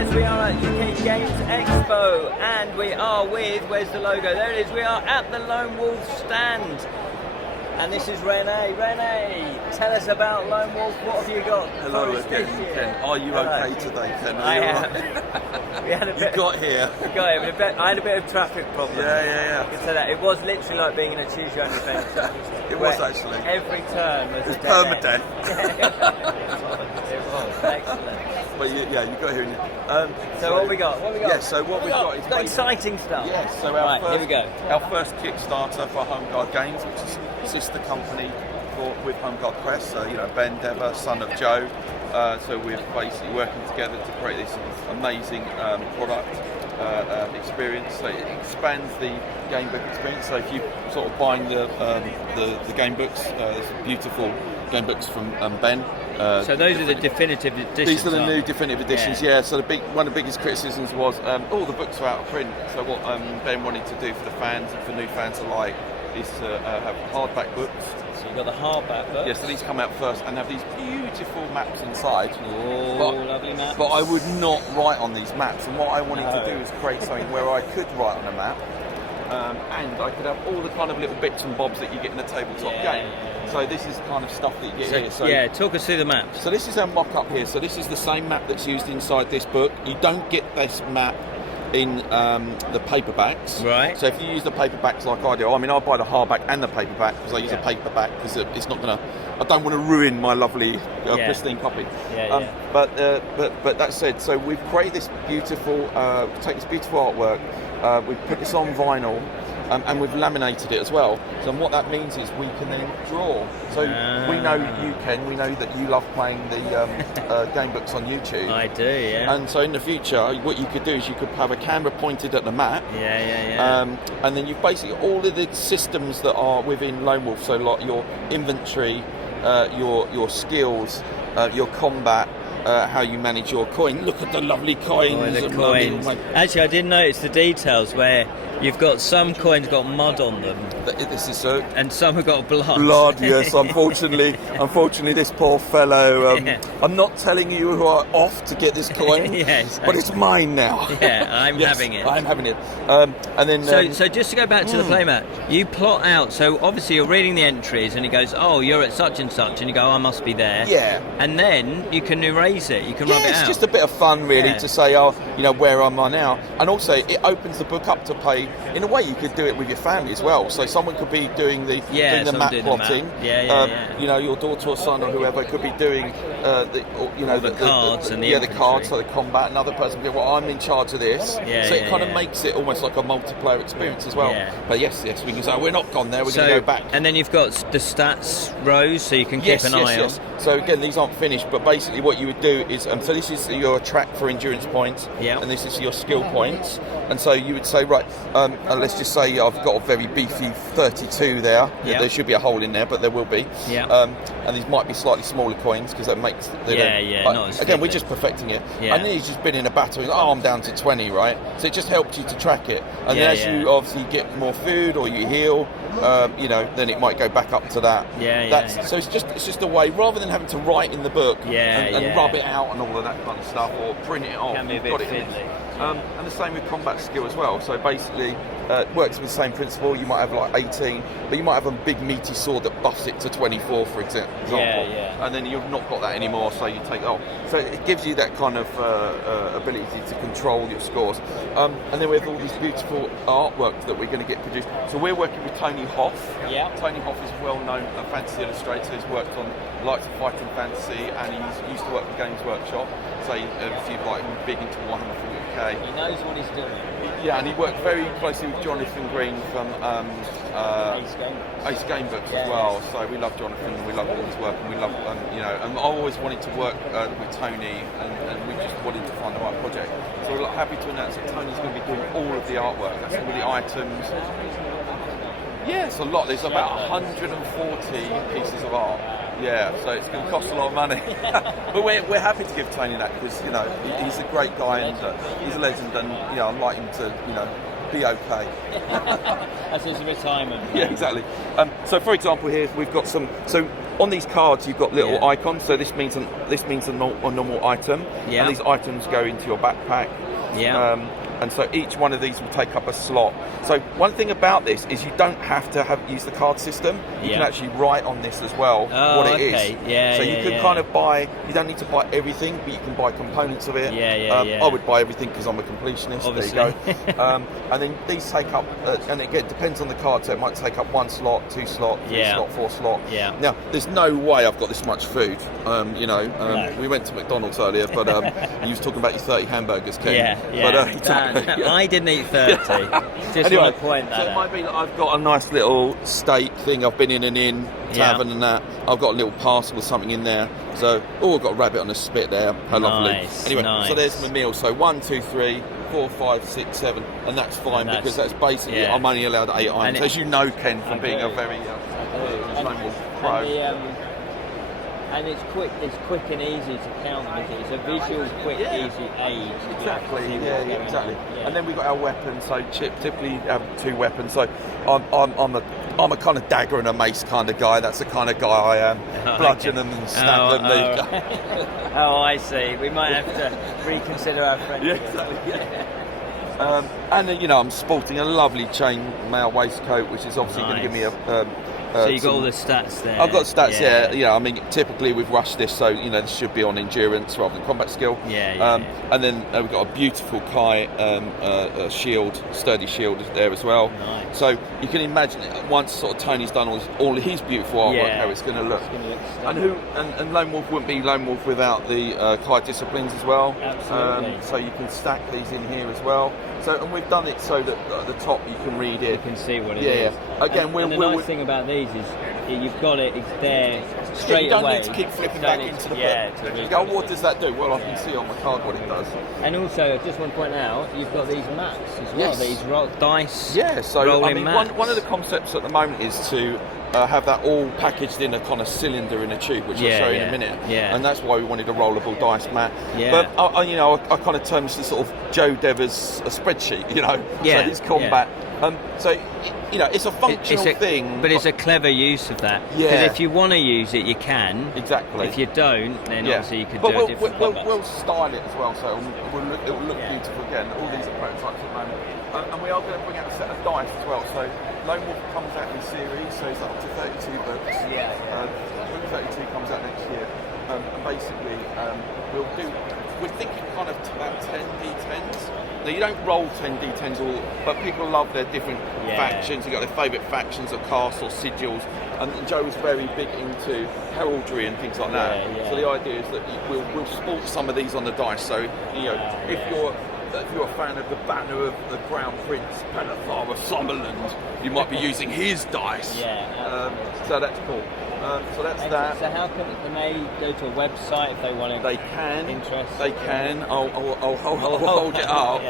Yes, we are at UK Games Expo, and we are with, where's the logo? There it is, we are at the Lone Wolf stand. And this is Rene. Rene, tell us about Lone Wolf. What have you got? Hello again, Ken. Are you okay today, Ken? I am. We had a bit. You got here. We got here. I had a bit of traffic problem. Yeah. I can say that. It was literally like being in a choose-your-own adventure. It was actually. Every turn was a dead permadeath. It was. Excellent. But you got here. So what we got? Yeah, so what we've got is exciting stuff. Yes, so here we go. Our first Kickstarter for Home Guard Games, which is a sister company with Home Guard Press. So Ben Dever, son of Joe. So we're basically working together to create this amazing product experience. So it expands the gamebook experience. So if you sort of buying the game books, there's beautiful game books from Ben. So those are the definitive editions. These are the new definitive editions, yeah. So one of the biggest criticisms was all the books are out of print. So what Ben wanted to do for the fans and for new fans alike is to have hardback books. So you've got the hardback books. Yes, so these come out first and have these beautiful maps inside. Oh, lovely maps. But I would not write on these maps, and what I wanted to do is create something where I could write on a map, and I could have all the kind of little bits and bobs that you get in a tabletop game. So this is kind of stuff that you get here. So talk us through the maps. So this is our mock-up here. So this is the same map that's used inside this book. You don't get this map in the paperbacks. Right. So if you use the paperbacks like I do, I mean I buy the hardback and the paperback because I use a paperback because it's not going to. I don't want to ruin my lovely pristine copy. But that said, so we've created this beautiful, take this beautiful artwork. We've put this on vinyl. And we've laminated it as well. So what that means is we can then draw. So we know you, Ken, we know that you love playing the game books on YouTube. I do, yeah. And so in the future, what you could do is you could have a camera pointed at the map. And then you've basically all of the systems that are within Lone Wolf, so like your inventory, your skills, your combat, how you manage your coin. Look at the lovely coins. The coins. Actually, I did notice the details where you've got some coins got mud on them. This is so. And some have got blood. Blood, yes. Unfortunately, this poor fellow. I'm not telling you who are off to get this coin. But it's mine now. Yeah, I'm having it. I'm having it. And then. So just to go back to the playmat, you plot out. So obviously you're reading the entries, and it goes, "Oh, you're at such and such," and you go, "Oh, I must be there." Yeah. And then you can erase it. You can rub it out. It's just a bit of fun, really, to say, "Oh, where am I now?" And also, it opens the book up to play. In a way, you could do it with your family as well. So someone could be doing the map plotting. Your daughter or son or whoever could be doing the cards and the cards, so the combat. Another person could be, well, I'm in charge of this. So it kind of makes it almost like a multiplayer experience as well. But yes, we can say we're not gone there. We're going to go back. And then you've got the stats rows, so you can keep an eye on. So again, these aren't finished, but basically what you would do is, so this is your track for endurance points, and this is your skill points. And so you would say, right, let's just say I've got a very beefy 32 there. There should be a hole in there, but there will be. And these might be slightly smaller coins because that makes again, we're just perfecting it. And then you've just been in a battle and I'm down to 20, right? So it just helps you to track it. And then as you obviously get more food or you heal, then it might go back up to that. So it's just a way, rather than having to write in the book and rub it out and all of that kind of stuff, or print it off. Can be a bit fiddly. And the same with combat skill as well. So basically, it works with the same principle. You might have like 18, but you might have a big meaty sword that buffs it to 24, for example. And then you've not got that anymore, so you take So it gives you that kind of ability to control your scores. And then we have all these beautiful artwork that we're going to get produced. So we're working with Tony Hough. Tony Hough is a well-known fantasy illustrator. He's worked on Lights of Fighting Fantasy, and he used to work for Games Workshop. So if you've big into Warhammer 40k. He knows what he's doing. And he worked very closely with Jonathan Green from Ace Gamebooks as well. So we love Jonathan, and we love all his work, and we love, and I always wanted to work with Tony, and we just wanted to find the right project. So we're happy to announce that Tony's going to be doing all of the artwork. That's all the items. It's a lot. There's about 140 pieces of art. So it's going to cost a lot of money. But we're happy to give Tony that because, he's a great guy and he's a legend, and, I'd like him to, be okay. That's his retirement. Yeah, exactly. So for example here, we've got some, so on these cards you've got little icons. So this means a normal item, and these items go into your backpack. And so each one of these will take up a slot. So one thing about this is you don't have to use the card system. You can actually write on this as well what it is. So you can kind of buy, you don't need to buy everything, but you can buy components of it. I would buy everything because I'm a completionist. Obviously. There you go. And then these take up, and again, it depends on the card, so it might take up 1 slot, 2 slot, 3 slot, 4 slot. Now, there's no way I've got this much food. No. We went to McDonald's earlier, but you was talking about your 30 hamburgers, Ken. I didn't eat 30. Just anyway, want to point that so it out. might be that I've got a nice little steak thing. I've been in an inn, tavern and that. I've got a little parcel or something in there. So, I've got a rabbit on a spit there. How lovely. Anyway, so there's my meal. So 1, 2, 3, 4, 5, 6, 7, and that's fine because that's basically I'm only allowed 8 items. As you know, Ken, from being a very Lone Wolf pro. And it's quick and easy to count them. It's a visual, quick, easy aid. Exactly. Exactly. And then we've got our weapons. So typically have 2 weapons. So I'm a kind of dagger and a mace kind of guy. That's the kind of guy I am. Bludgeon them and stab them. I see. We might have to reconsider our friendship. And then, I'm sporting a lovely chainmail waistcoat, which is obviously going to give me a. So you got all the stats there. I've got stats, typically we've rushed this, so this should be on endurance rather than combat skill. And then we've got a beautiful kite, a shield, sturdy shield there as well. Nice. So you can imagine it, once sort of Tony's done all his beautiful artwork, how it's going to look. And Lone Wolf wouldn't be Lone Wolf without the kite disciplines as well. Absolutely. So you can stack these in here as well. So, and we've done it so that at the top you can read it. You can see what it is. Again, and the nice thing about these is you've got it, it's there straight away. You don't need to keep flipping back into the book. You go, what does that do? Well, I can see on my card what it does. And also, I just want to point out, you've got these mats as well, these dice rolling mats. One of the concepts at the moment is to have that all packaged in a kind of cylinder in a tube, which I'll show you in a minute. And that's why we wanted a rollable dice mat. But I kind of term this as sort of Joe Devers a spreadsheet, So it's combat. So it's a functional thing, but it's a clever use of that. Because if you want to use it, you can. Exactly. If you don't, then obviously you could do a different combat. We'll style it as well, so it will look beautiful again. All these are prototypes at the moment. And we are going to bring out a set of dice as well. So Lone Wolf comes out in series, so it's up to 32 books. 32 comes out next year. And basically, we're thinking kind of about 10 D10s. Now, you don't roll 10 D10s, but people love their different factions. You've got their favourite factions of castles, sigils, and Joe was very big into heraldry and things like that. So the idea is that we'll sport some of these on the dice. So, if you're a fan of the banner of the Crown Prince, Penwarden of Summerland, you might be using his dice. So that's cool. So that's that. So how can they go to a website if they want to? They can. Interested. They can. I'll hold it up.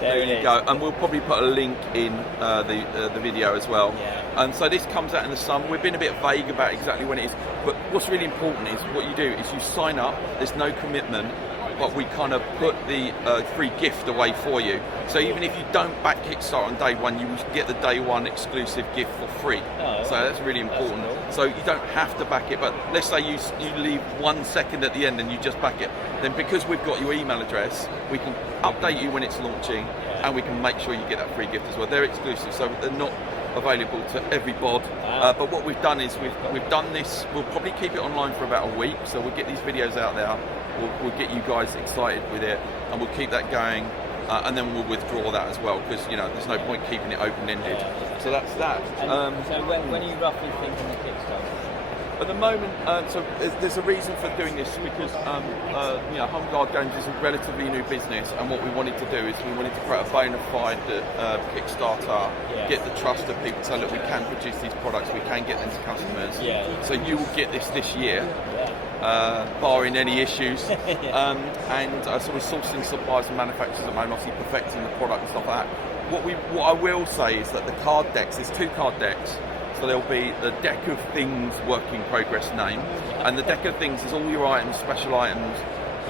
There you go. And we'll probably put a link in the video as well. And so this comes out in the summer. We've been a bit vague about exactly when it is, but what's really important is what you do is you sign up. There's no commitment, but we kind of put the free gift away for you. So even if you don't back Kickstarter on day one, you get the day one exclusive gift for free. So that's really important. That's cool. So you don't have to back it, but let's say you leave 1 second at the end and you just back it. Then because we've got your email address, we can update you when it's launching, and we can make sure you get that free gift as well. They're exclusive, so they're not available to every bod. But what we've done is we've done this. We'll probably keep it online for about a week, so we'll get these videos out there. We'll get you guys excited with it, and we'll keep that going, and then we'll withdraw that as well, because there's no point keeping it open-ended. So that's that. So when are you roughly thinking the Kickstarter? At the moment, so there's a reason for doing this, because Home Guard Games is a relatively new business, and what we wanted to do is we wanted to create a bona fide Kickstarter, get the trust of people, so that we can produce these products, we can get them to customers. So you will get this year, barring any issues. So we're sourcing suppliers and manufacturers at the moment, obviously perfecting the product and stuff like that. What I will say is that the card decks, there's 2 card decks. So there'll be the Deck of Things work in progress name, and the Deck of Things is all your items, special items,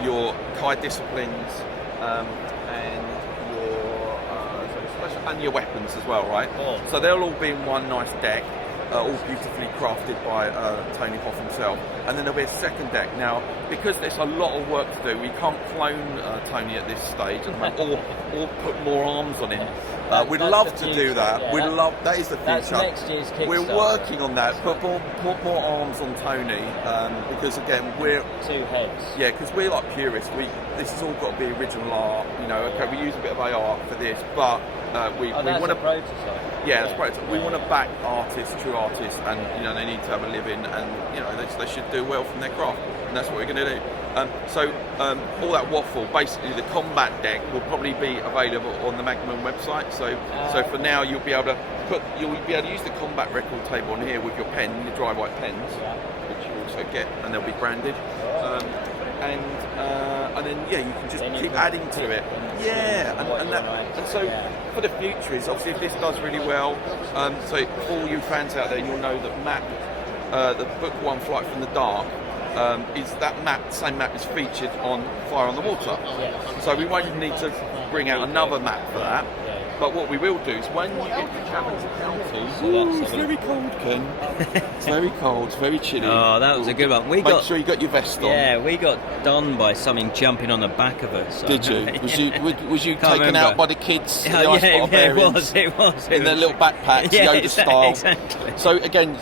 your Kai disciplines, and your weapons as well, right? So they'll all be in one nice deck. all beautifully crafted by Tony Hough himself. And then there'll be a second deck. Now, because there's a lot of work to do, we can't clone Tony at this stage or put more arms on him. We'd love to do that. Yeah, that is the future. That's next year's Kickstarter. We're working on that. Put more arms on Tony because again we're 2 heads. Yeah, because we're like purists. This has all got to be original art. You know, okay, we use a bit of AR for this, but we want to prototype. Yeah, that's prototype. We want to back artists, true artists, and you know they need to have a living, and you know they should do well from their craft, and that's what we're going to do. So all that waffle, basically the combat deck will probably be available on the Magnum website. So for now you'll be able to use the combat record table on here with your pen, your dry white pens, which you also get, and they'll be branded. And then you can just keep adding to it. And so for the future is obviously if this does really well. So for all you fans out there, you'll know that the book one, Flight from the Dark. Is that map, same map is featured on Fire on the Water. So we won't need to bring out another map for that. But what we will do is when you get to Chatham County, it's very cold, Ken. It's very cold, it's very chilly. Oh, that was a good one. Make sure you got your vest on. Yeah, we got done by something jumping on the back of us. So. Did you? Was you taken out by the kids? It was. In their little backpacks, Yoda style. Exactly. So again,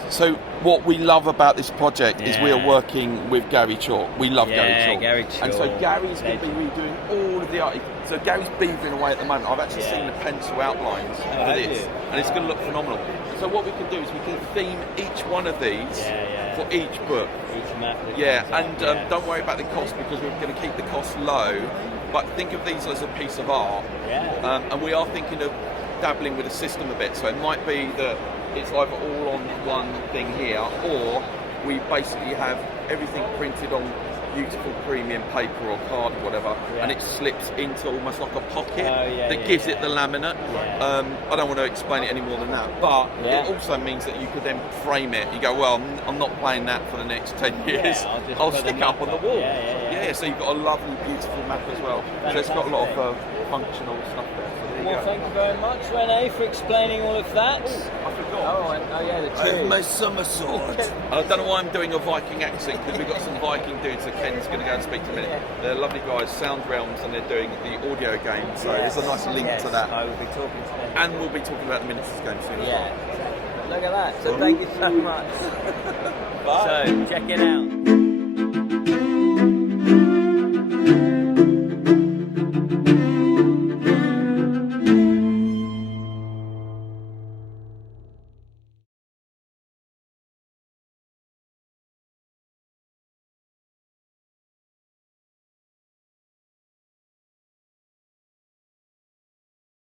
what we love about this project is we are working with Gary Chalk. We love Gary Chalk. And so Gary's going to be redoing all of the art. So Gary's beavering away at the moment. I've actually seen the pencil outlines for this, and it's going to look phenomenal. So what we can do is we can theme each one of these for each book. Each map. Don't worry about the cost because we're going to keep the cost low. But think of these as a piece of art. And we are thinking of dabbling with the system a bit. So it might be that it's either all on one thing here, or we basically have everything printed on beautiful premium paper or card or whatever, and it slips into almost like a pocket that gives it the laminate. I don't want to explain it any more than that, but it also means that you could then frame it. You go, well, I'm not playing that for the next 10 years. I'll stick it up on the wall. So you've got a lovely, beautiful map as well. So it's got a lot of functional stuff there. Well, thank you very much, Rene, for explaining all of that. I forgot. The I have my summer sword. I don't know why I'm doing a Viking accent, because we've got some Viking dudes that Ken's going to go and speak to in a minute. They're lovely guys, Sound Realms, and they're doing the audio game, so there's a nice link to that. I will be talking to them. And we'll be talking about the miniatures game soon as well. Look at that. So thank you so much. So check it out.